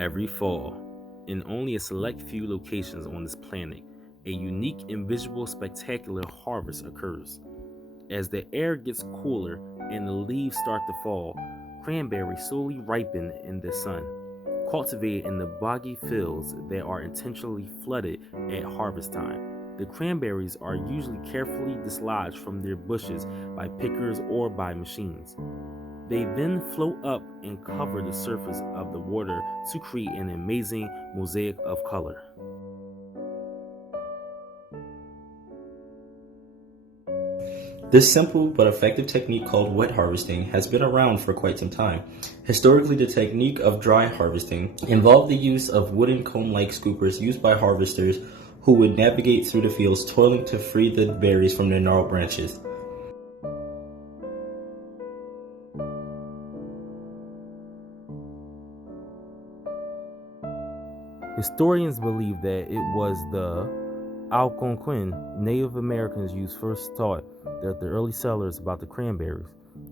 Every fall, in only a select few locations on this planet, a unique, invisible, spectacular harvest occurs. As the air gets cooler and the leaves start to fall, cranberries slowly ripen in the sun, cultivated in the boggy fields that are intentionally flooded at harvest time. The cranberries are usually carefully dislodged from their bushes by pickers or by machines. They then float up and cover the surface of the water to create an amazing mosaic of color. This simple but effective technique called wet harvesting has been around for quite some time. Historically, the technique of dry harvesting involved the use of wooden comb-like scoopers used by harvesters who would navigate through the fields toiling to free the berries from their gnarled branches. Historians believe that it was the Algonquin Native Americans used first taught that the early settlers about the cranberries,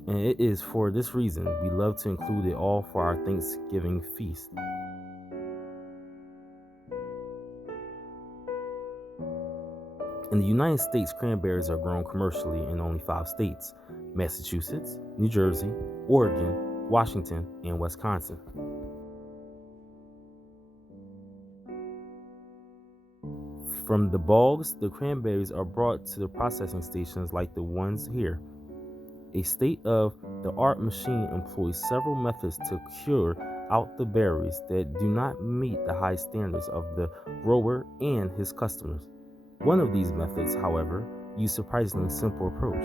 and it is for this reason we love to include it all for our Thanksgiving feast. In the United States, cranberries are grown commercially in only 5 states: Massachusetts, New Jersey, Oregon, Washington, and Wisconsin. From the bogs, the cranberries are brought to the processing stations like the ones here. A state-of-the-art machine employs several methods to cure out the berries that do not meet the high standards of the grower and his customers. One of these methods, however, uses a surprisingly simple approach.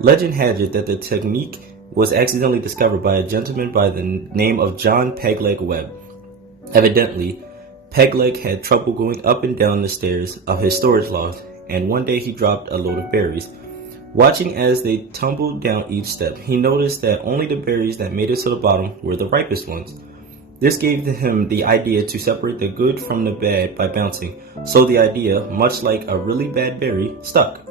Legend has it that the technique was accidentally discovered by a gentleman by the name of John Pegleg Webb. Evidently, Pegleg had trouble going up and down the stairs of his storage loft, and one day he dropped a load of berries. Watching as they tumbled down each step, he noticed that only the berries that made it to the bottom were the ripest ones. This gave him the idea to separate the good from the bad by bouncing, so the idea, much like a really bad berry, stuck.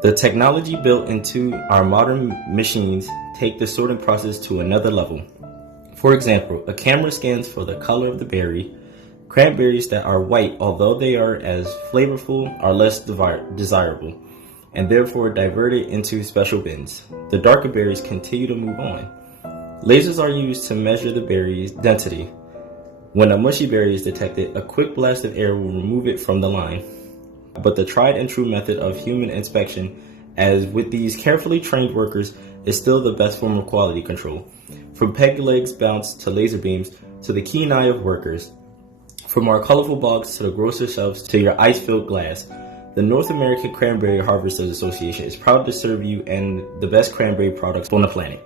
The technology built into our modern machines take the sorting process to another level. For example, a camera scans for the color of the berry. Cranberries that are white, although they are as flavorful, are less desirable, and therefore diverted into special bins. The darker berries continue to move on. Lasers are used to measure the berry's density. When a mushy berry is detected, a quick blast of air will remove it from the line. But the tried and true method of human inspection, as with these carefully trained workers, is still the best form of quality control. From peg legs bounce to laser beams to the keen eye of workers. From our colorful bogs to the grocery shelves to your ice-filled glass, the North American Cranberry Harvesters Association is proud to serve you and the best cranberry products on the planet.